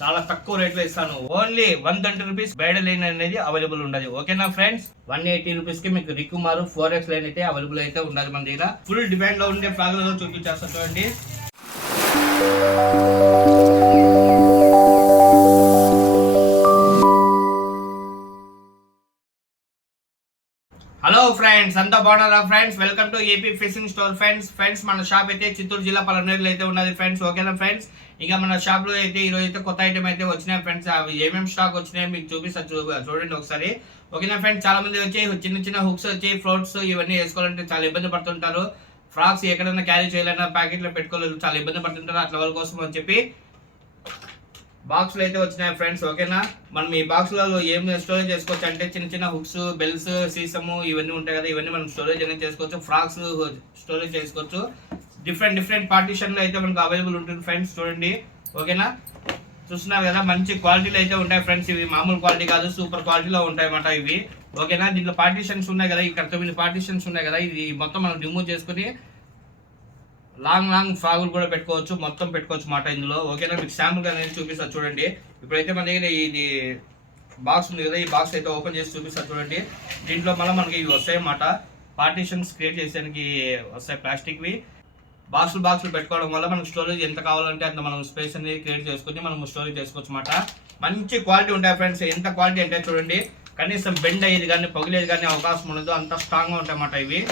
చాలా తక్కువ రేట్లో ఇస్తాను. ఓన్లీ 120 రూపీస్ బ్రైడల్ లైన్ అనేది అవైలబుల్ ఉండదు. ఓకేనా ఫ్రెండ్స్, 180 రూపీస్ కి మీకు రికుమారు 4X లైన్ అయితే అవైలబుల్ అయితే ఉండదు మన దగ్గర. ఫుల్ డిమాండ్ లో ఉండే ఫ్రాగ్లలో చూపించేస్తా చూడండి. హలో ఫ్రెండ్స్, అంతా బాగున్నారా friends? Welcome to AP fishing store friends. మన షాప్ అయితే చిత్తూరు జిల్లా పలమనేరులో అయితే ఉన్నది ఫ్రెండ్స్. ఓకేనా ఫ్రెండ్స్, ఇంకా మన షాప్ లో అయితే ఈ రోజు అయితే కొత్త ఐటమ్ అయితే వచ్చినాయి ఫ్రెండ్స్. అవి ఏమేమి స్టాక్ వచ్చినాయి మీకు చూపిస్తా, చూడండి ఒకసారి. ఓకేనా ఫ్రెండ్స్, చాలా మంది వచ్చి చిన్న హుక్స్ వచ్చి ఫ్లోట్స్ ఇవన్నీ వేసుకోవాలంటే చాలా ఇబ్బంది పడుతుంటారు. ఫ్రాక్స్ ఎక్కడైనా క్యారీ చేయాలన్నా ప్యాకెట్లో పెట్టుకోలేదు, చాలా ఇబ్బంది పడుతుంటారు. అట్లా వాళ్ళ కోసం అని చెప్పి బాక్స్లు అయితే వచ్చినాయి ఫ్రెండ్స్. ఓకేనా, మనం ఈ బాక్స్లలో ఏం స్టోరేజ్ చేసుకోవచ్చు అంటే చిన్న హుక్స్, బెల్స్, సీసము ఇవన్నీ ఉంటాయి కదా, ఇవన్నీ మనం స్టోరేజ్ అనేది చేసుకోవచ్చు. ఫ్రాక్స్ స్టోరేజ్ చేసుకోవచ్చు. డిఫరెంట్ పార్టీషన్లో అయితే మనకు అవైలబుల్ ఉంటుంది ఫ్రెండ్స్. చూడండి, ఓకేనా, చూస్తున్నారు కదా, మంచి క్వాలిటీలో అయితే ఉంటాయి ఫ్రెండ్స్. ఇవి మామూలు క్వాలిటీ కాదు, సూపర్ క్వాలిటీలో ఉంటాయి అన్నమాట ఇవి. ఓకేనా, దీంట్లో పార్టీషన్స్ ఉన్నాయి కదా, ఇక్కడ 9 పార్టీషన్స్ ఉన్నాయి కదా, ఇది మొత్తం మనం రిమూవ్ చేసుకుని లాంగ్ ఫ్రాగులు కూడా పెట్టుకోవచ్చు, మొత్తం పెట్టుకోవచ్చు మాట ఇందులో. ఓకేనా, మీకు శాంపుల్ అనేది చూపిస్తా చూడండి. ఇప్పుడైతే మన దగ్గర ఇది బాక్స్ ఉంది కదా, ఈ బాక్స్ అయితే ఓపెన్ చేసి చూపిస్తా చూడండి. దీంట్లో మళ్ళీ మనకి ఇవి వస్తాయి అన్నమాట, పార్టీషన్స్ క్రియేట్ చేసేదానికి వస్తాయి ప్లాస్టిక్వి. బాక్సులు పెట్టుకోవడం వల్ల మనకు స్టోరేజ్ ఎంత కావాలంటే అంత మనం స్పేస్ అనేది క్రియేట్ చేసుకుని మనం స్టోరేజ్ చేసుకోవచ్చు అన్నమాట. మంచి క్వాలిటీ ఉంటాయి ఫ్రెండ్స్. ఎంత క్వాలిటీ అంటే చూడండి, కనీసం బెండ్ అయ్యేది కానీ పగిలేది కానీ అవకాశం ఉండదు, అంత స్ట్రాంగ్గా ఉంటాయి అన్నమాట ఇవి.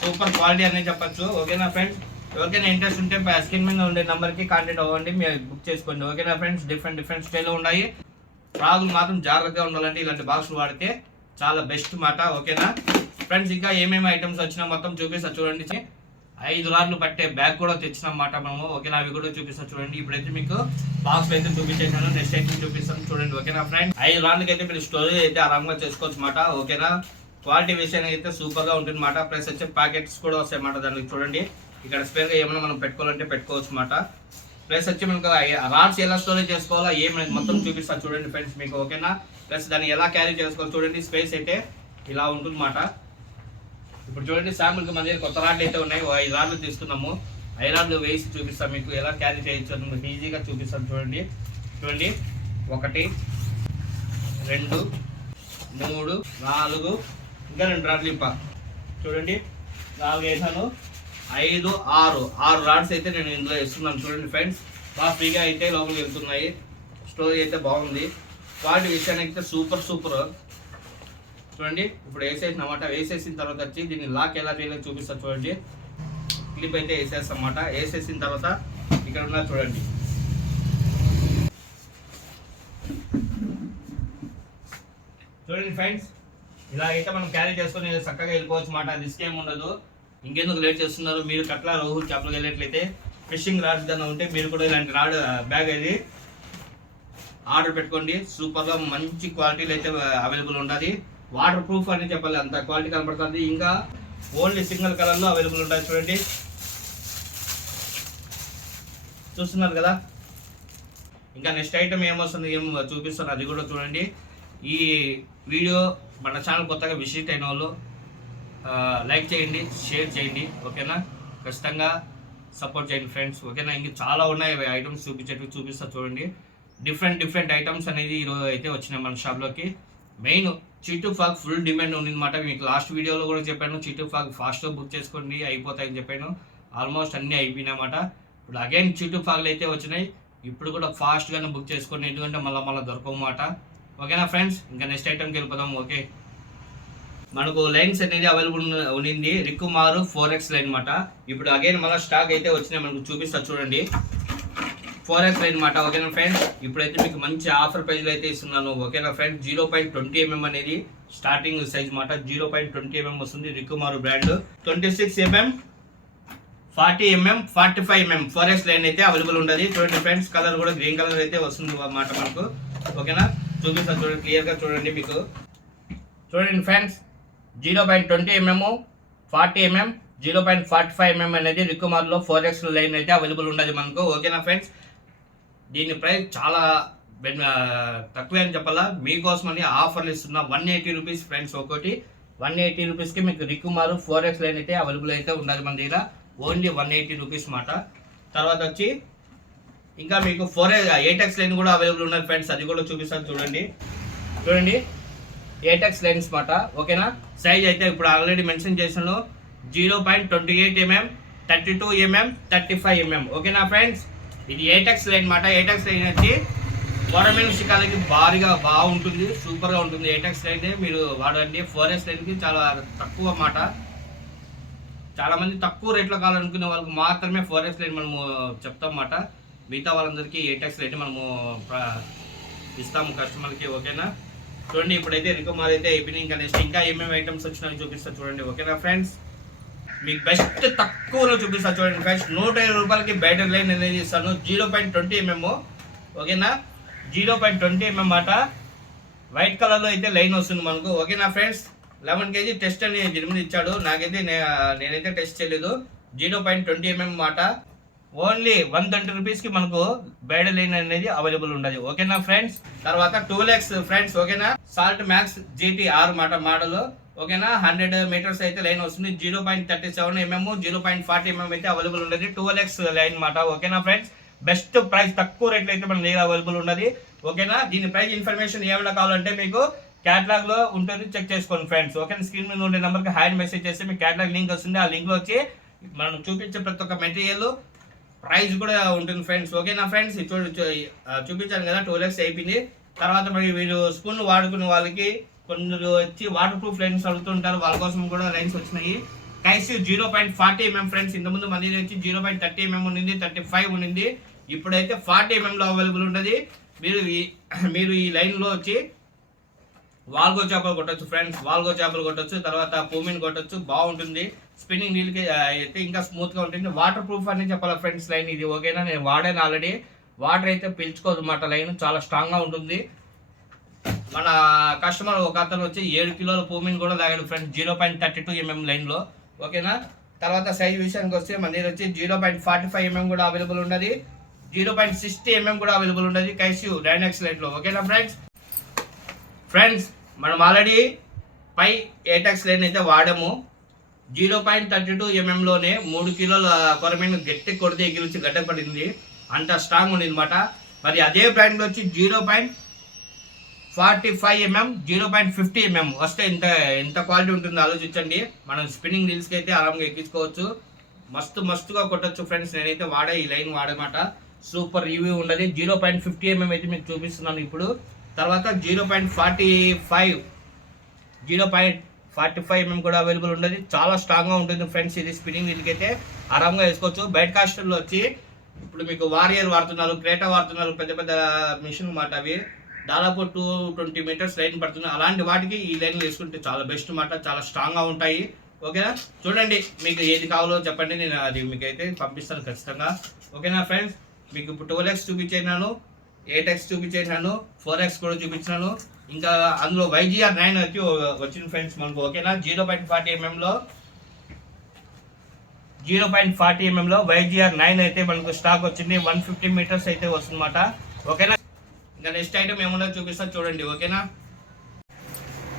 సూపర్ క్వాలిటీ అనేది చెప్పచ్చు. ఓకేనా ఫ్రెండ్స్, ఎవరికైనా ఇంట్రెస్ట్ ఉంటే స్క్రీన్ మీద ఉండే నెంబర్కి కాంటాక్ట్ అవ్వండి, మీరు బుక్ చేసుకోండి. ఓకేనా ఫ్రెండ్స్, డిఫరెంట్ స్టైల్లో ఉన్నాయి. ఫ్రాగులు మాత్రం జాగ్రత్తగా ఉండాలంటే ఇలాంటి బాక్సులు వాడితే చాలా బెస్ట్ మాట. ఓకేనా ఫ్రెండ్స్, ఇంకా ఏమేమి ఐటమ్స్ వచ్చినా మొత్తం చూపిస్తా చూడండి. 5 రాడ్లు పట్టే బ్యాగ్ కూడా తెచ్చినమాట మనము. ఓకేనా, అవి కూడా చూపిస్తా చూడండి. ఇప్పుడైతే మీకు బాక్స్ అయితే చూపించేసాను, నెక్స్ట్ అయితే చూపిస్తాను చూడండి. ఓకేనా ఫ్రెండ్స్, 5 రాడ్లకి అయితే మీరు స్టోరేజ్ అయితే ఆరాంగా చేసుకోవచ్చు మాట. ఓకేనా, క్వాలిటీ విషయానికి అయితే సూపర్ గా ఉంటుంది మాట. ప్లస్ వచ్చే ప్యాకెట్స్ కూడా వస్తాయి అన్నమాట దానికి. చూడండి, ఇక్కడ స్పేర్గా ఏమైనా మనం పెట్టుకోవాలంటే పెట్టుకోవచ్చు అన్నమాట. ప్లస్ వచ్చి మనకు రాడ్స్ ఎలా స్టోరేజ్ చేసుకోవాలో ఏమైనా మొత్తం చూపిస్తా చూడండి ఫ్రెండ్స్ మీకు. ఓకేనా, ప్లస్ దాన్ని ఎలా క్యారీ చేసుకోవాలి చూడండి. స్పేస్ అయితే ఇలా ఉంటుంది అన్నమాట. ఇప్పుడు చూడండి, శాంపుల్కి మన దగ్గర కొత్త రాడ్లు అయితే ఉన్నాయి. 5 రాడ్లు తీసుకున్నాము. 5 రాడ్లు వేసి చూపిస్తాం మీకు, ఎలా క్యారీ చేయొచ్చు అని మీకు ఈజీగా చూపిస్తాం చూడండి. 1 2 3 4 ఇంకా 2 రాడ్లు ఇంప చూడండి. 4 వేసాను, 5 6 రాడ్స్ అయితే నేను ఇందులో వేస్తున్నాను చూడండి ఫ్రెండ్స్. బాగా ఫ్రీగా అయితే లోపలికి వెళ్తున్నాయి. స్టోరేజ్ అయితే బాగుంది. క్వాలిటీ విషయానికి అయితే సూపర్ చూడండి. ఇప్పుడు వేసేసినమాట. వేసేసిన తర్వాత వచ్చి దీన్ని లాక్ ఎలా చేయాలో చూపిస్తా చూడండి. క్లిప్ అయితే వేసేస్తాం అన్నమాట. వేసేసిన తర్వాత ఇక్కడ ఉన్న చూడండి, ఫ్రెండ్స్, ఇలా అయితే మనం క్యారీ చేసుకొని చక్కగా వెళ్ళిపోవచ్చు అన్నమాట. రిస్క్ ఏమి ఉండదు. ఇంకెందుకు లేట్ చేస్తున్నారు మీరు? కట్లా రోహు చేపలు వెళ్ళేట్లయితే ఫిషింగ్ రాడ్స్ కన్నా ఉంటే మీరు కూడా ఇలాంటి రాడ్ బ్యాగ్ అది ఆర్డర్ పెట్టుకోండి. సూపర్గా మంచి క్వాలిటీలో అయితే అవైలబుల్ ఉంటుంది. వాటర్ ప్రూఫ్ అని చెప్పాలి, అంత క్వాలిటీ కనపడుతుంది. ఇంకా ఓన్లీ సింగిల్ కలర్లో అవైలబుల్ ఉంటుంది చూడండి. చూస్తున్నారు కదా. ఇంకా నెక్స్ట్ ఐటమ్ ఏమొస్తుంది చూపిస్తాను, అది కూడా చూడండి. ఈ వీడియో మన ఛానల్ కొత్తగా విజిట్ అయిన వాళ్ళు లైక్ చేయండి, షేర్ చేయండి. ఓకేనా, ఖచ్చితంగా సపోర్ట్ చేయండి ఫ్రెండ్స్. ఓకేనా, ఇంక చాలా ఉన్నాయి ఐటమ్స్ చూపిస్తా చూడండి. డిఫరెంట్ ఐటమ్స్ అనేది ఈరోజు అయితే వచ్చినాయి మన షాప్లోకి. మెయిన్ చీటు ఫాగ్ ఫుల్ డిమాండ్ ఉందన్నమాట. మీకు లాస్ట్ వీడియోలో కూడా చెప్పాను, చీటు ఫాగ్ ఫాస్ట్గా బుక్ చేసుకోండి, అయిపోతాయని చెప్పాను. ఆల్మోస్ట్ అన్నీ అయిపోయినాయన్నమాట. ఇప్పుడు అగైన్ చీటు ఫాగ్లు అయితే వచ్చినాయి. ఇప్పుడు కూడా ఫాస్ట్గానే బుక్ చేసుకోండి, ఎందుకంటే మళ్ళీ దొరకమాట. ఓకేనా ఫ్రెండ్స్, ఇంకా నెక్స్ట్ ఐటమ్కి వెళ్ళిపోదాం. ఓకే, మనకు లైన్స్ అనేది అవైలబుల్ ఉంది, రికుమారు 4X లైన్ అనమాట. ఇప్పుడు అగైన్ మళ్ళీ స్టాక్ అయితే వచ్చినాయి, మనకు చూపిస్తా చూడండి. 4X లైన్ అనమాట. ఓకేనా ఫ్రెండ్స్, ఇప్పుడైతే మీకు మంచి ఆఫర్ ప్రైజ్లో అయితే ఇస్తున్నాను. ఓకేనా ఫ్రెండ్స్, 0.20 mm అనేది స్టార్టింగ్ సైజ్ మాట. 0.20 mm వస్తుంది, రికుమారు brand. 26 mm, 40 mm, 45 mm 4X line అయితే అవైలబుల్ ఉండదు. చూడండి ఫ్రెండ్స్, కలర్ కూడా గ్రీన్ కలర్ అయితే వస్తుంది అన్నమాట మనకు. ఓకేనా, చూపిస్తా చూడండి, క్లియర్గా చూడండి మీకు. చూడండి ఫ్రెండ్స్, 0.20 mm, 40 mm, 0.45 mm అనేది రికుమార్లో 4X లైన్ అయితే అవైలబుల్ ఉండదు మనకు. ఓకేనా ఫ్రెండ్స్, దీని ప్రైస్ చాలా తక్కువే అని చెప్పాలా. మీకోసమని ఆఫర్లు ఇస్తున్నా. 180 రూపీస్ ఫ్రెండ్స్. ఒకటి 180 రూపీస్కి మీకు రికుమారు 4X లైన్ అయితే అవైలబుల్ అయితే ఉండదు మన దగ్గర. ఓన్లీ 180 రూపీస్ మాట. తర్వాత వచ్చి ఇంకా మీకు 8x లైన్ కూడా అవైలబుల్ ఉన్నది ఫ్రెండ్స్, అది కూడా చూపిస్తాను చూడండి. 8x లైన్స్ మాట. ఓకేనా, సైజ్ అయితే ఇప్పుడు ఆల్రెడీ మెన్షన్ చేశాను 0.28 mm, 32 mm, 35 mm. ఓకేనా ఫ్రెండ్స్, ఇది 8x లైన్ మాట. 8x లైన్ వచ్చి గవర్నమెంట్ శిఖాలకి భారీగా బాగుంటుంది, సూపర్గా ఉంటుంది. 8x లైన్ మీరు వాడండి. 4x లైన్కి చాలా తక్కువ మాట. చాలా మంది తక్కువ రేట్లో కావాలనుకునే వాళ్ళకి మాత్రమే 4x లైన్ మనము చెప్తాం అన్నమాట. మిగతా వాళ్ళందరికీ 8x లైన్ మనము ఇస్తాము కస్టమర్కి. ఓకేనా, చూడండి ఇప్పుడైతే రికమార్ అయితే అయిపోయినాయి. ఇంకా నెక్స్ట్ ఇంకా ఏమేమి ఐటమ్స్ వచ్చినాయో చూపిస్తా చూడండి. ఓకేనా ఫ్రెండ్స్, మీకు బెస్ట్ తక్కువలో చూపిస్తా చూడండి ఫ్రెండ్స్. 120 రూపాయలకి బ్యాటరీ లైన్ అనేది ఇస్తాను. 0.20 mm. ఓకేనా, 0.20 mm మాట. వైట్ కలర్లో అయితే లైన్ వస్తుంది మనకు. ఓకేనా ఫ్రెండ్స్, 11 kg టెస్ట్ అని దీని ఇచ్చాడు. నాకైతే నేనైతే టెస్ట్ చేయలేదు. 0.20 mm మాట. ఓన్లీ 120 రూపీస్కి మనకు బ్రైడల్ లైన్ అనేది అవైలబుల్ ఉండదు. ఓకేనా ఫ్రెండ్స్, తర్వాత 12x ఫ్రెండ్స్. ఓకేనా, సాల్ట్ మ్యాక్స్ GT6 మాట మోడల్. ఓకేనా, 100 మీటర్స్ అయితే లైన్ వస్తుంది. 0.37 mm, 0.40 mm అయితే అవైలబుల్ ఉండదు. 12x లైన్ మాట. ఓకేనా ఫ్రెండ్స్, బెస్ట్ ప్రైస్, తక్కువ రేట్లో అయితే మన దగ్గర అవైలబుల్ ఉన్నది. ఓకేనా, దీని ప్రైస్ ఇన్ఫర్మేషన్ ఏమైనా కావాలంటే మీకు క్యాటలాగ్ లో ఉంటుంది, చెక్ చేసుకోండి ఫ్రెండ్స్. ఓకేనా, స్క్రీన్ మీద ఉండే నెంబర్కి హాయ్ మెసేజ్ చేస్తే మీకు క్యాటలాగ్ లింక్ వస్తుంది. ఆ లింక్ లో వచ్చి మనం చూపించే ప్రతి ఒక్క మెటీరియల్ ప్రైస్ కూడా ఉంటుంది ఫ్రెండ్స్. ఓకేనా ఫ్రెండ్స్, చూపించాను కదా 12x అయిపోయింది. తర్వాత మరి వీళ్ళు స్పూన్ వాడుకునే వాళ్ళకి కొందరు వచ్చి వాటర్ ప్రూఫ్ లైన్స్ అడుగుతుంటారు, వాళ్ళ కోసం కూడా లైన్స్ వచ్చినాయి. కైసి 0.40 mm ఫ్రెండ్స్. ఇంతకుముందు మన దగ్గర వచ్చి 0.30 mm ఉండింది, 35 ఉండింది. ఇప్పుడైతే 40 mm లో అవైలబుల్ ఉంటుంది. మీరు ఈ లైన్ లో వచ్చి వాల్గో చేపలు కొట్టచ్చు ఫ్రెండ్స్, వాల్గో చేపలు కొట్టచ్చు, తర్వాత పూమిన్ కొట్టచ్చు. బాగుంటుంది, స్పిన్నింగ్ వీల్కి అయితే ఇంకా స్మూత్ గా ఉంటుంది. వాటర్ ప్రూఫ్ అని చెప్పాలి ఫ్రెండ్స్ లైన్ ఇది. ఓకేనా, నేను వాడాను ఆల్రెడీ. వాటర్ అయితే పిలుచుకోదు అన్నమాట. లైన్ చాలా స్ట్రాంగ్ గా ఉంటుంది. మన కస్టమర్ ఒక అతను వచ్చి 7 కిలోల పూమిన్ కూడా లాగాడు ఫ్రెండ్స్, 0.32 mm లైన్ లో. ఓకేనా, తర్వాత సైజ్ విషయానికి వస్తే మన దగ్గర వచ్చి 0.45 mm కూడా అవైలబుల్ ఉన్నది, 0.60 mm కూడా అవైలబుల్ ఉన్నది కైసియు 9x లైన్ లో. ఓకేనా ఫ్రెండ్స్, మనం ఆల్రెడీ 8x లైన్ అయితే వాడాము. 0.32 mm లోనే 3 కిలోల కొరమీను గట్టి కొడితే ఎగిరించి గడ్డపడింది, అంత స్ట్రాంగ్ ఉంది అనమాట. మరి అదే బ్రాండ్ లో వచ్చి 0.45 mm, 0.50 mm వస్తే ఎంత క్వాలిటీ ఉంటుందో ఆలోచించండి. మనం స్పిన్నింగ్ రీల్స్కి అయితే ఆరాంగా ఎక్కించుకోవచ్చు, మస్తుగా కొట్టచ్చు ఫ్రెండ్స్. నేనైతే వాడే ఈ లైన్ వాడమాట, సూపర్ రివ్యూ ఉన్నది. 0.50 mm అయితే మీకు చూపిస్తున్నాను ఇప్పుడు. తర్వాత 0.45 mm కూడా అవైలబుల్ ఉన్నది, చాలా స్ట్రాంగ్గా ఉంటుంది ఫ్రెండ్స్. ఇది స్పిన్నింగ్ వీళ్ళకి అయితే ఆరాంగా వేసుకోవచ్చు. బైట్ కాస్టర్లో వచ్చి ఇప్పుడు మీకు వారియర్ వాడుతున్నారు, క్రేటా వాడుతున్నారు, పెద్ద పెద్ద మిషన్ మాట. అవి దాదాపు 220 మీటర్స్ లైన్ పడుతుంది. అలాంటి వాటికి ఈ లైన్లు వేసుకుంటే చాలా బెస్ట్ మాట, చాలా స్ట్రాంగ్గా ఉంటాయి. ఓకేనా, చూడండి మీకు ఏది కావాలో చెప్పండి, నేను అది మీకు అయితే పంపిస్తాను ఖచ్చితంగా. ఓకేనా ఫ్రెండ్స్, మీకు ఇప్పుడు 12x చూపించాను, 8x చూపించాను, 4x కూడా చూపించాను. ఇంకా అందులో YGR 9 వచ్చి వచ్చింది ఫ్రెండ్స్ మనకు. ఓకేనా, 0.40 mm లో YGR 9 అయితే మనకు స్టాక్ వచ్చింది. 150 మీటర్స్ అయితే వస్తుందన్నమాట. ఓకేనా, ఇంకా నెక్స్ట్ ఐటమ్ ఏమన్నా చూపిస్తా చూడండి. ఓకేనా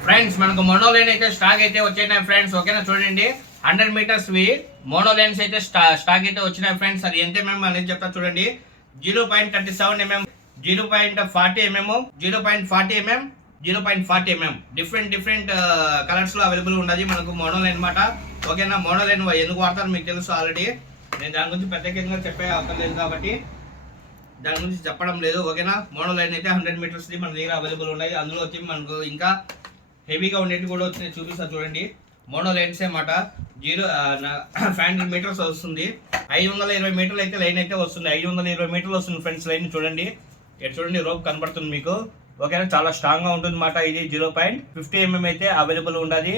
ఫ్రెండ్స్, మనకు మోనోలైన్ అయితే స్టాక్ అయితే వచ్చినాయి ఫ్రెండ్స్. ఓకేనా, చూడండి 100 మీటర్స్ మోనోలైన్స్ అయితే స్టాక్ అయితే వచ్చినాయి ఫ్రెండ్స్. అది ఎంత mm అనేది చెప్తా చూడండి. 0.37 mm, 0.40 mm, 0.40 mm, 0.40 mm different colours లో అవైలబుల్ ఉన్నది మనకు మోనోలైన్ అన్నమాట. ఓకేనా, మోనోలైన్ ఎందుకు వాడతారు మీకు తెలుసు ఆల్రెడీ, నేను దాని గురించి ప్రత్యేకంగా చెప్పే అవసరం లేదు కాబట్టి దాని గురించి చెప్పడం లేదు. ఓకేనా, మోనోలైన్ అయితే 100 మీటర్స్ మన దగ్గర అవైలబుల్ ఉన్నాయి. అందులో వచ్చి మనకు ఇంకా హెవీగా ఉండేవి కూడా వచ్చినాయి, చూపిస్తా చూడండి. మోనోలైన్స్ అన్నమాట. 500 మీటర్స్ వస్తుంది, 520 మీటర్లు అయితే లైన్ అయితే వస్తుంది. 520 మీటర్లు వస్తుంది ఫ్రెండ్స్ లైన్. చూడండి చూడండి, రోప్ కనబడుతుంది మీకు. ఓకేనా, చాలా స్ట్రాంగ్ గా ఉంటుంది అన్నమాట. ఇది 0.50 mm అయితే అవైలబుల్ ఉన్నది.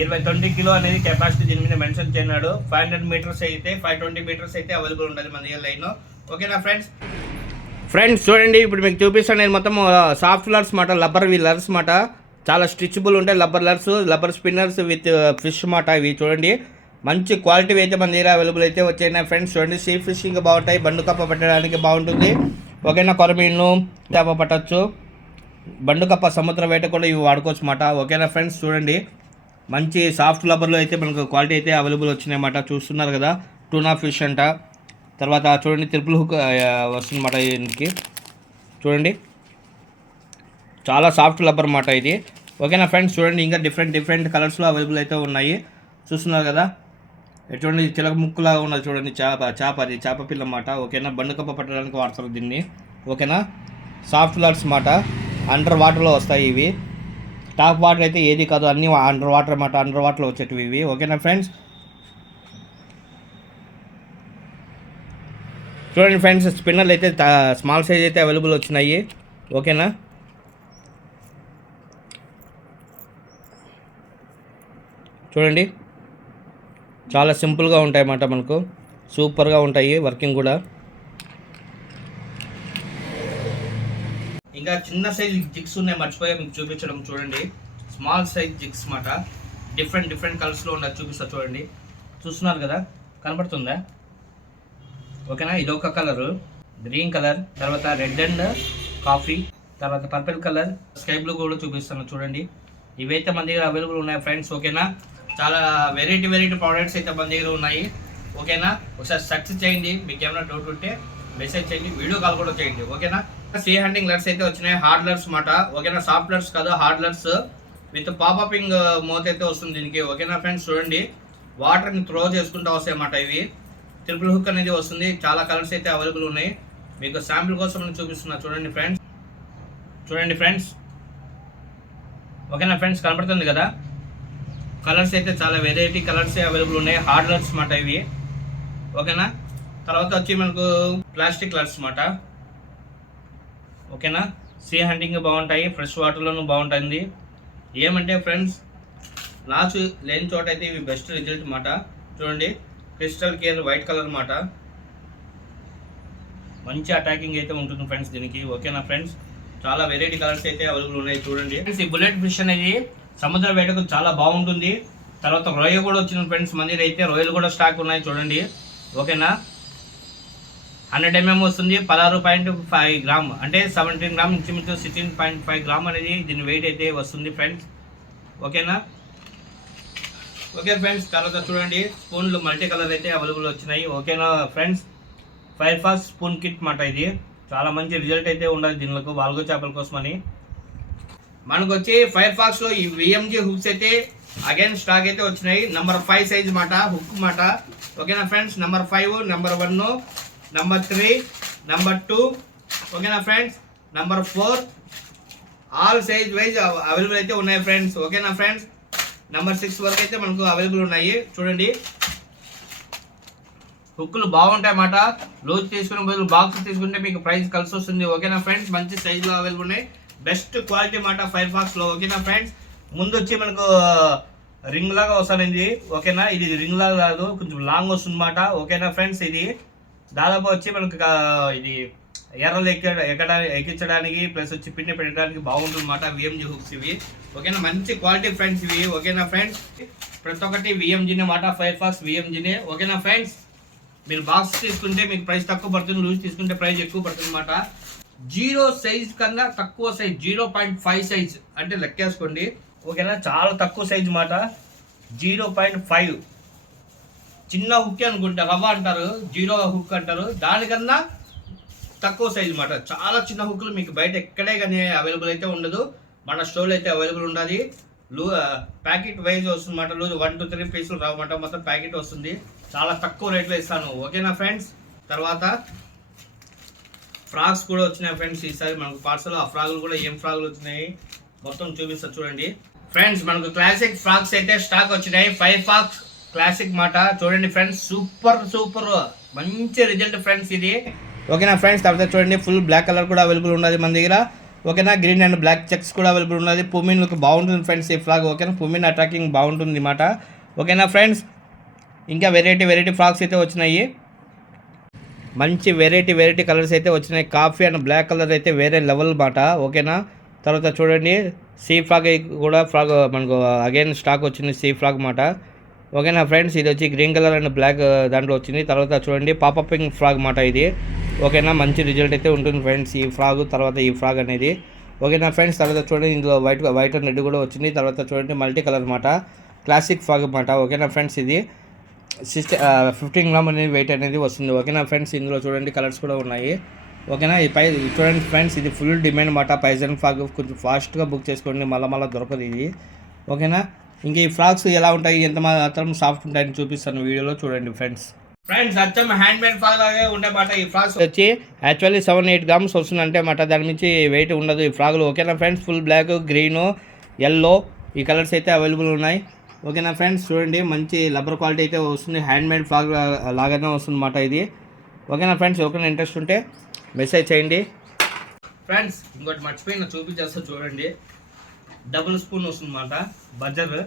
20 కిలో అనేది కెపాసిటీ దీని మీద మెన్షన్ చేయనాడు. 500 మీటర్స్ అయితే 520 మీటర్స్ అయితే అవైలబుల్ ఉన్నది మన దగ్గర లైన్. ఓకేనా ఫ్రెండ్స్ చూడండి, ఇప్పుడు మీకు చూపిస్తాను నేను మొత్తం సాఫ్ట్ లర్స్ మాట, లబ్బర్ వీలర్స్ మాట. చాలా స్ట్రిచబుల్ ఉంటాయి లబ్బర్ స్పిన్నర్స్ విత్ ఫిష్ మాట. ఇవి చూడండి మంచి క్వాలిటీ అయితే మన దగ్గర అవైలబుల్ అయితే వచ్చాయి ఫ్రెండ్స్. చూడండి, సీ ఫిషింగ్ బాగుంటాయి, బండు కప్ప పెట్టడానికి బాగుంటుంది. ఓకేనా, కొరమీను చేప పట్టచ్చు, బండు కప్ప సముద్ర వేట కూడా ఇవి వాడుకోవచ్చు మాట. ఓకేనా ఫ్రెండ్స్, చూడండి మంచి సాఫ్ట్ లబ్బర్లో అయితే మనకు క్వాలిటీ అయితే అవైలబుల్ వచ్చినాయి అన్నమాట. చూస్తున్నారు కదా, టూనా ఫిష్ అంట, తర్వాత చూడండి ట్రిపుల్ హుక్ వస్తుందన్నమాట దీనికి. చూడండి చాలా సాఫ్ట్ రబ్బర్ అన్నమాట ఇది. ఓకేనా ఫ్రెండ్స్, చూడండి ఇంకా డిఫరెంట్ కలర్స్లో అవైలబుల్ అయితే ఉన్నాయి. చూస్తున్నారు కదా, చూడండి చిలక ముక్కులా ఉన్నది చూడండి, అది చేప పిల్ల అన్నమాట. ఓకేనా, బండుకప్ప పట్టడానికి వాడతారు దీన్ని. ఓకేనా, సాఫ్ట్ లాడ్స్ అన్నమాట, అండర్ వాటర్లో వస్తాయి ఇవి. టాప్ వాటర్ అయితే ఏది కాదు, అన్నీ అండర్ వాటర్ అన్నమాట, అండర్ వాటర్లో వచ్చేటివి ఇవి. ఓకేనా ఫ్రెండ్స్, చూడండి ఫ్రెండ్స్, స్పిన్నర్లు అయితే స్మాల్ సైజ్ అయితే అవైలబుల్ వచ్చినాయి. ఓకేనా, చూడండి చాలా సింపుల్గా ఉంటాయి అన్నమాట, మనకు సూపర్గా ఉంటాయి వర్కింగ్ కూడా. ఇంకా చిన్న సైజ్ జిగ్స్ ఉన్నాయి, మర్చిపోయా మీకు చూపించడం. చూడండి స్మాల్ సైజ్ జిగ్స్ అన్నమాట, డిఫరెంట్ కలర్స్లో ఉన్నది చూపిస్తా. చూడండి, చూస్తున్నారు కదా, కనపడుతుందా? ఓకేనా, ఇదొక కలరు గ్రీన్ కలర్, తర్వాత రెడ్ అండ్ కాఫీ, తర్వాత పర్పుల్ కలర్, స్కై బ్లూ కూడా చూపిస్తాను. చూడండి, ఇవైతే మన దగ్గర అవైలబుల్ ఉన్నాయి ఫ్రెండ్స్. ఓకేనా, చాలా వెరైటీ ప్రోడక్ట్స్ అయితే మన దగ్గర ఉన్నాయి. ఓకేనా, ఒకసారి సెర్చ్ చేయండి, మీకు ఏమైనా డౌట్ ఉంటే మెసేజ్ చేయండి, వీడియో కాల్ కూడా చేయండి. ఓకేనా, సీ హ్యాండింగ్ లెట్స్ అయితే వచ్చినాయి, హార్డ్ లెట్స్ అన్నమాట. ఓకేనా, సాఫ్ట్ లెట్స్ కాదు, హార్డ్ లెట్స్ విత్ పాపపింగ్ మౌత్ అయితే వస్తుంది దీనికి. ఓకేనా ఫ్రెండ్స్, చూడండి వాటర్ని త్రో చేసుకుంటూ వస్తాయి అన్నమాట ఇవి. ట్రిపుల్ హుక్ అనేది వస్తుంది, చాలా కలర్స్ అయితే అవైలబుల్ ఉన్నాయి. మీకు శాంపిల్ కోసం నేను చూపిస్తున్నా. చూడండి ఫ్రెండ్స్, ఓకేనా ఫ్రెండ్స్, కనపడుతుంది కదా, కలర్స్ అయితే చాలా వెరైటీ కలర్స్ అవైలబుల్ ఉన్నాయి, హార్డ్ లెట్స్ అన్నమాట ఇవి. ఓకేనా, తర్వాత వచ్చి మనకు ప్లాస్టిక్ లెట్స్ అన్నమాట. ఓకేనా, సీ హ్యాండింగ్ బాగుంటాయి, ఫ్రెష్ వాటర్లోనూ బాగుంటుంది. ఏమంటే ఫ్రెండ్స్, నాచు లేని చోట అయితే ఇవి బెస్ట్ రిజల్ట్ అన్నమాట. చూడండి, క్రిస్టల్ కేర్ వైట్ కలర్ అన్నమాట, మంచి అటాకింగ్ అయితే ఉంటుంది ఫ్రెండ్స్ దీనికి. ఓకేనా ఫ్రెండ్స్, చాలా వెరైటీ కలర్స్ అయితే అవైలబుల్ ఉన్నాయి. చూడండి ఫ్రెండ్స్, ఈ బుల్లెట్ ఫిష్ అనేది సముద్ర వేటకు చాలా బాగుంటుంది. తర్వాత రొయ్య కూడా వచ్చింది ఫ్రెండ్స్, మన దగ్గర అయితే రొయ్యలు కూడా స్టాక్ ఉన్నాయి. చూడండి, ఓకేనా, 100 mm వస్తుంది, 16.5 గ్రామ్, అంటే 17 గ్రామ్ ఇంచుమించు 16.5 గ్రామ్ అనేది దీని వెయిట్ అయితే వస్తుంది ఫ్రెండ్స్. ఓకేనా, ఓకే ఫ్రెండ్స్, తర్వాత చూడండి స్పూన్లు మల్టీ కలర్ అయితే అవైలబుల్ వచ్చినాయి. ఓకేనా ఫ్రెండ్స్, ఫైర్ ఫాక్స్ స్పూన్ కిట్ మాట, ఇది చాలా మంచి రిజల్ట్ అయితే ఉండదు దీనిలో వాల్గో చేపల కోసమని. మనకు వచ్చి ఫైర్ ఫాక్స్లో ఈ విఎంజీ హుక్స్ అయితే అగైన్ స్టాక్ అయితే వచ్చినాయి. నెంబర్ 5 సైజ్ మాట, హుక్ మాట. ఓకేనా friends, number 5, number 1, number 3, number 2. ఓకేనా friends, number 4, all size wise available అయితే ఉన్నాయి ఫ్రెండ్స్. ఓకేనా ఫ్రెండ్స్, నెంబర్ 6 వరకు అయితే మనకు అవైలబుల్ ఉన్నాయి. చూడండి, హుక్కులు బాగుంటాయి అన్నమాట. లూజ్ తీసుకునే బదులు బాక్స్ తీసుకుంటే మీకు ప్రైస్ కలిసి వస్తుంది. ఓకేనా ఫ్రెండ్స్, మంచి సైజులో అవైలబుల్ ఉన్నాయి, బెస్ట్ క్వాలిటీ మాట ఫైర్ ఫాక్స్లో. ఓకేనా ఫ్రెండ్స్, ముందు వచ్చి మనకు రింగ్ లాగా వస్తుంది. ఓకేనా, ఇది రింగ్ లాగా కాదు, కొంచెం లాంగ్ వస్తుంది అన్నమాట. ఓకేనా ఫ్రెండ్స్, ఇది దాదాపు వచ్చి మనకు ఇది ఎర్రలు ఎక్కించడానికి ప్లస్ వచ్చి పిండి పెట్టడానికి బాగుంటుంది అన్నమాట విఎంజీ హుక్స్ ఇవి. ఓకేనా, మంచి క్వాలిటీ ఫ్రెండ్స్ ఇవి. ఓకేనా ఫ్రెండ్స్, ప్రతి ఒక్కటి విఎంజీనే మాట, ఫైర్ ఫాక్స్ విఎంజీనే. ఓకేనా ఫ్రెండ్స్, మీరు బాక్స్ తీసుకుంటే మీకు ప్రైస్ తక్కువ పడుతుంది, లూజ్ తీసుకుంటే ప్రైస్ ఎక్కువ పడుతుంది అన్నమాట. 0 సైజ్ కన్నా తక్కువ సైజ్, 0.5 సైజ్ అంటే లెక్కేసుకోండి. ఓకేనా, చాలా తక్కువ సైజ్ మాట, 0.5. చిన్న హుక్ అనుకుంటా, రవ్వ అంటారు, 0 హుక్ అంటారు, దానికన్నా తక్కువ సైజ్ మాట. చాలా చిన్న హుక్లు మీకు బయట ఎక్కడే కానీ అవైలబుల్ అయితే ఉండదు, మన స్టోర్లో అయితే అవైలబుల్ ఉండదు. ప్యాకెట్ వైజ్ వస్తుంది అన్నమాట, లూజ్ 1 to 3 పీసులు రావమాట, మొత్తం ప్యాకెట్ వస్తుంది, చాలా తక్కువ రేట్లో ఇస్తాను. ఓకేనా ఫ్రెండ్స్, తర్వాత ఫ్రాక్స్ కూడా వచ్చినాయి ఫ్రెండ్స్ ఈసారి మనకు పార్సల్. ఆ ఫ్రాగులు కూడా ఏం ఫ్రాగులు వచ్చినాయి మొత్తం చూపిస్తా చూడండి ఫ్రెండ్స్. మనకు క్లాసిక్ ఫ్రాక్స్ అయితే స్టాక్ వచ్చినాయి, ఫైర్ ఫాక్స్ క్లాసిక్ మాట. చూడండి ఫ్రెండ్స్, సూపర్ మంచి రిజల్ట్ ఫ్రెండ్స్ ఇది. ఓకేనా ఫ్రెండ్స్, తర్వాత చూడండి ఫుల్ బ్లాక్ కలర్ కూడా అవైలబుల్ ఉన్నది మన దగ్గర. ఓకేనా, గ్రీన్ అండ్ బ్లాక్ చెక్స్ కూడా అవైలబుల్ ఉన్నది. పుమిన్ లుక్ బాగుంటుంది ఫ్రెండ్స్ ఈ ఫ్రాక్. ఓకేనా, పుమిన్ అటాకింగ్ బాగుంటుంది మాట. ఓకేనా ఫ్రెండ్స్, ఇంకా వెరైటీ ఫ్రాక్స్ అయితే వచ్చినాయి, మంచి వెరైటీ కలర్స్ అయితే వచ్చినాయి. కాఫీ అండ్ బ్లాక్ కలర్ అయితే వేరే లెవెల్ మాట. ఓకేనా, తర్వాత చూడండి సీ ఫ్రాక్ కూడా మనకు అగైన్ స్టాక్ వచ్చింది, సీ ఫ్రాక్ మాట. ఓకేనా ఫ్రెండ్స్, ఇది వచ్చి గ్రీన్ కలర్ అండ్ బ్లాక్ దాంట్లో వచ్చింది. తర్వాత చూడండి పాపపింగ్ ఫ్రాక్ మాట ఇది. ఓకేనా, మంచి రిజల్ట్ అయితే ఉంటుంది ఫ్రెండ్స్ ఈ ఫ్రాగ్, తర్వాత ఈ ఫ్రాగ్ అనేది. ఓకేనా ఫ్రెండ్స్, తర్వాత చూడండి ఇందులో వైట్ అండ్ రెడ్ కూడా వచ్చింది. తర్వాత చూడండి మల్టీ కలర్ మాట, క్లాసిక్ ఫ్రాగ్ మాట. ఓకేనా ఫ్రెండ్స్, ఇది 15 గ్రామ్ అనేది వెయిట్ అనేది వస్తుంది. ఓకేనా ఫ్రెండ్స్, ఇందులో చూడండి కలర్స్ కూడా ఉన్నాయి. ఓకేనా, ఈ చూడండి ఫ్రెండ్స్, ఇది ఫుల్ డిమాండ్ మాట. పైజన్ ఫ్రాక్ కొంచెం ఫాస్ట్గా బుక్ చేసుకోండి, మళ్ళీ దొరకదు ఇది. ఓకేనా, ఇంక ఈ ఫ్రాక్స్ ఎలా ఉంటాయి, ఎంత మాత్రం సాఫ్ట్ ఉంటాయని చూపిస్తాను వీడియోలో చూడండి ఫ్రెండ్స్. అచ్చం హ్యాండ్ మేడ్ ఫ్రాక్ లాగే ఉండే మాట. ఈ ఫ్రాక్స్ వచ్చి యాక్చువల్లీ 7-8 గ్రామ్స్ వస్తుంది అంటే మాట, దాని నుంచి వెయిట్ ఉండదు ఈ ఫ్రాక్లు. ఓకేనా friends, full black, green, yellow ఈ కలర్స్ అయితే అవైలబుల్ ఉన్నాయి. ఓకేనా ఫ్రెండ్స్, చూడండి మంచి లబ్బర్ క్వాలిటీ అయితే వస్తుంది. హ్యాండ్ మేడ్ ఫ్రాక్ లాగానే వస్తుంది మాట ఇది. ఓకేనా ఫ్రెండ్స్, ఎవరికైనా ఇంట్రెస్ట్ ఉంటే మెసేజ్ చేయండి. ఫ్రెండ్స్, ఇంకోటి మర్చిపోయిన చూపించేస్తా చూడండి. డబుల్ స్పూన్ వస్తుంది మాట, బజర్.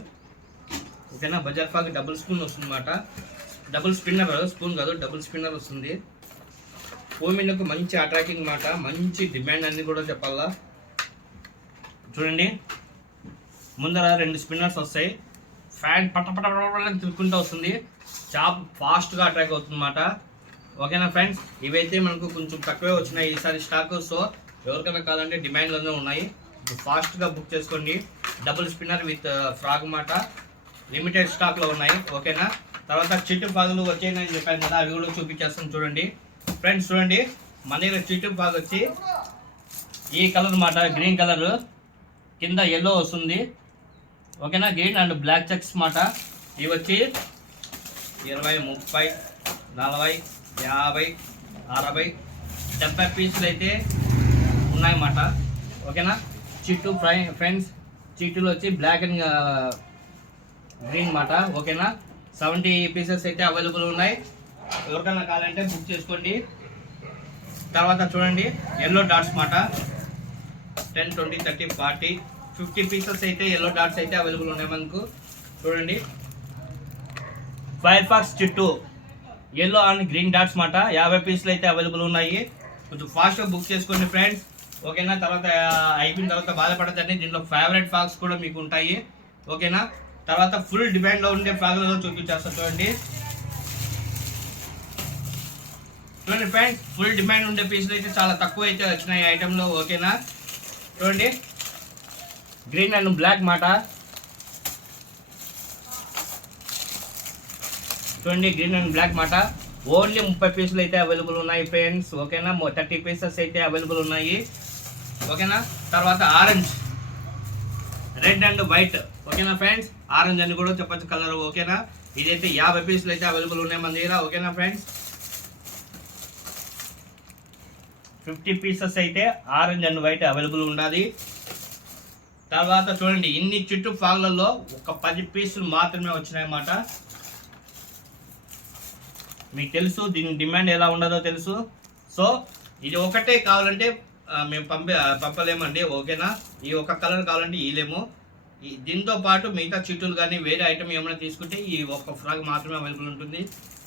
ఓకేనా, బజర్ ఫ్రాక్ డబుల్ స్పూన్ వస్తుంది మాట. డబుల్ స్పిన్నర్, స్పూన్ కాదు, డబుల్ స్పిన్నర్ వస్తుంది. ఫోమిన్కు మంచి అట్రాక్టింగ్ మాట, మంచి డిమాండ్ అని కూడా చెప్పాలా. చూడండి, ముందర 2 స్పిన్నర్స్ వస్తాయి. ఫ్యాన్ పట్ట తిరుక్కుంటూ వస్తుంది. చాప్ ఫాస్ట్గా అట్రాక్ట్ అవుతుంది అన్నమాట. ఓకేనా ఫ్రెండ్స్, ఇవైతే మనకు కొంచెం తక్కువే వచ్చినాయి ఈసారి స్టాక్. సో ఎవరికైనా కాదంటే డిమాండ్లోనే ఉన్నాయి, ఫాస్ట్గా బుక్ చేసుకోండి. డబుల్ స్పిన్నర్ విత్ ఫ్రాక్ మాట, లిమిటెడ్ స్టాక్లో ఉన్నాయి. ఓకేనా, తర్వాత చిట్టు ఫ్రాగులు వచ్చాయని చెప్పాను కదా, అవి కూడా చూపించేస్తాను చూడండి ఫ్రెండ్స్. చూడండి, మన దగ్గర చిట్టు ఫ్రాగ్ వచ్చి ఈ కలర్ మాట, గ్రీన్ కలర్, కింద ఎల్లో వస్తుంది. ఓకేనా, గ్రీన్ అండ్ బ్లాక్ చెక్స్ మాట. ఇవి వచ్చి 20, 30, 40, 50, 60, 70 పీసులు అయితే ఉన్నాయన్నమాట. ఓకేనా, చిట్టు ఫ్రెండ్స్, చిట్టులు వచ్చి బ్లాక్ అండ్ గ్రీన్ మాట. ఓకేనా, 70 పీసెస్ అయితే అవైలబుల్ ఉన్నాయి. ఎవరికైనా కావాలంటే బుక్ చేసుకోండి. తర్వాత చూడండి, ఎల్లో డాట్స్ మాట, 10, 20, 30, 40, 50 పీసెస్ అయితే ఎల్లో డాట్స్ అయితే అవైలబుల్ ఉన్నాయి మనకు. చూడండి, ఫైర్ ఫాక్స్ చిట్టు ఎల్లో అండ్ గ్రీన్ డాట్స్ మాట, 50 పీసులు అయితే అవైలబుల్ ఉన్నాయి. కొంచెం ఫాస్ట్గా బుక్ చేసుకోండి ఫ్రెండ్స్. ఓకేనా, తర్వాత అయిపోయిన తర్వాత బాధపడదండి, దీంట్లో ఫేవరెట్ ఫ్రాక్స్ కూడా మీకు ఉంటాయి. ఓకేనా, తర్వాత ఫుల్ డిమాండ్లో ఉండే ఫ్రాక్లలో చూపించేస్తా చూడండి. చూడండి ఫ్రెండ్స్, ఫుల్ డిమాండ్ ఉండే పీసులు అయితే చాలా తక్కువ అయితే వచ్చినాయి ఐటెంలో. ఓకేనా, చూడండి, గ్రీన్ అండ్ బ్లాక్ మాట. చూడండి, గ్రీన్ అండ్ బ్లాక్ మాట, ఓన్లీ 30 పీసులు అయితే అవైలబుల్ ఉన్నాయి ఫ్రెండ్స్. ఓకేనా, 30 పీసెస్ అయితే అవైలబుల్ ఉన్నాయి. ఓకేనా, తర్వాత ఆరెంజ్, రెడ్ అండ్ వైట్. ఓకేనా ఫ్రెండ్స్, ఆరెంజ్ అని కూడా చెప్పచ్చు కలర్. ఓకేనా, ఇదైతే 50 పీసులు అయితే అవైలబుల్ ఉన్నాయి మన దగ్గర. ఓకేనా ఫ్రెండ్స్, 50 పీసెస్ అయితే ఆరెంజ్ అండ్ వైట్ అవైలబుల్ ఉండాలి. తర్వాత చూడండి, ఇన్ని చుట్టూ ఫ్రాక్లలో ఒక 10 పీసులు మాత్రమే వచ్చినాయన్నమాట. మీకు తెలుసు దీని డిమాండ్ ఎలా ఉండదో తెలుసు. సో ఇది ఒకటే కావాలంటే మేము పంపలేమండి. ఓకేనా, ఈ ఒక కలర్ కావాలంటే ఇలేము. దీంతో పాటు మిగతా చిట్టులు కానీ వేరే ఐటమ్ ఏమైనా తీసుకుంటే ఈ ఒక్క ఫ్రాక్ మాత్రమే అవైలబుల్ ఉంటుంది.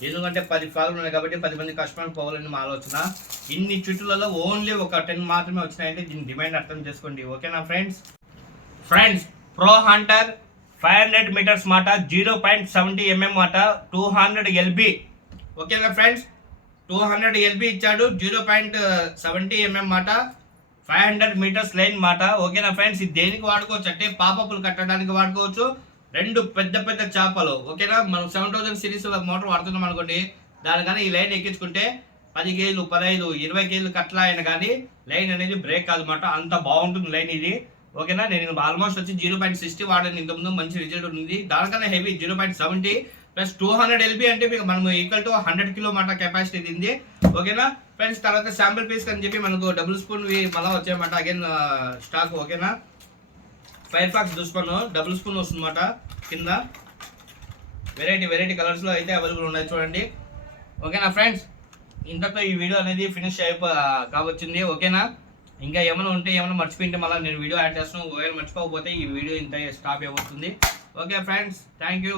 ఎందుకంటే 10 ఫ్రాక్లు ఉన్నాయి కాబట్టి 10 మంది కస్టమర్ పోవాలని మా ఆలోచన. ఇన్ని చుట్టులలో ఓన్లీ ఒక 10 మాత్రమే వచ్చినాయంటే దీని డిమాండ్ అర్థం చేసుకోండి. ఓకేనా ఫ్రెండ్స్. ప్రో హంటర్ 500 మీటర్స్ మాట, 0.70 mm మాట, 200 LB. ఓకేనా ఫ్రెండ్స్, 200 LB ఇచ్చాడు, 0.70 mm మాట, 500 మీటర్స్ లైన్ మాట. ఓకేనా ఫ్రెండ్స్, ఇది దేనికి వాడుకోవచ్చు అంటే పాపపులు కట్టడానికి వాడుకోవచ్చు. 2 పెద్ద పెద్ద చేపలు. ఓకేనా, మనం 7000 సిరీస్ మోటార్ వాడుతున్నాం అనుకోండి, దానికన్నా ఈ లైన్ ఎక్కించుకుంటే 10 కేజీలు, 15, 20 కేజీలు కట్ల అయినా కానీ లైన్ అనేది బ్రేక్ కాదన్నమాట. అంత బాగుంటుంది లైన్ ఇది. ఓకేనా, నేను ఆల్మోస్ట్ వచ్చి 0.60 వాడాను ఇంతకుముందు, మంచి రిజల్ట్ ఉంది. దానికన్నా హెవీ 0.70 ప్లస్ 200 LB అంటే మీకు మనం ఈక్వల్ టు 100 కిలో మాట కెపాసిటీ ఉంది. ఓకేనా ఫ్రెండ్స్, తర్వాత శాంపిల్ పీస్ అని చెప్పి మనకు డబుల్ స్పూన్ మళ్ళీ వచ్చాయన్నమాట అగైన్ స్టాక్. ఓకేనా, ఫైర్ ఫాక్స్ దుస్పన్ డబుల్ స్పూన్ వస్తుందన్నమాట. కింద వెరైటీ కలర్స్లో అయితే అవైలబుల్ ఉన్నాయి చూడండి. ఓకేనా ఫ్రెండ్స్, ఇంతతో ఈ వీడియో అనేది ఫినిష్ కావచ్చింది. ఓకేనా, ఇంకా ఏమైనా మర్చిపోయింటే మళ్ళీ నేను వీడియో యాడ్ చేస్తాను. ఒకవేళ మర్చిపోకపోతే ఈ వీడియో ఇంత స్టాప్ అయిపోతుంది. Okay friends, thank you.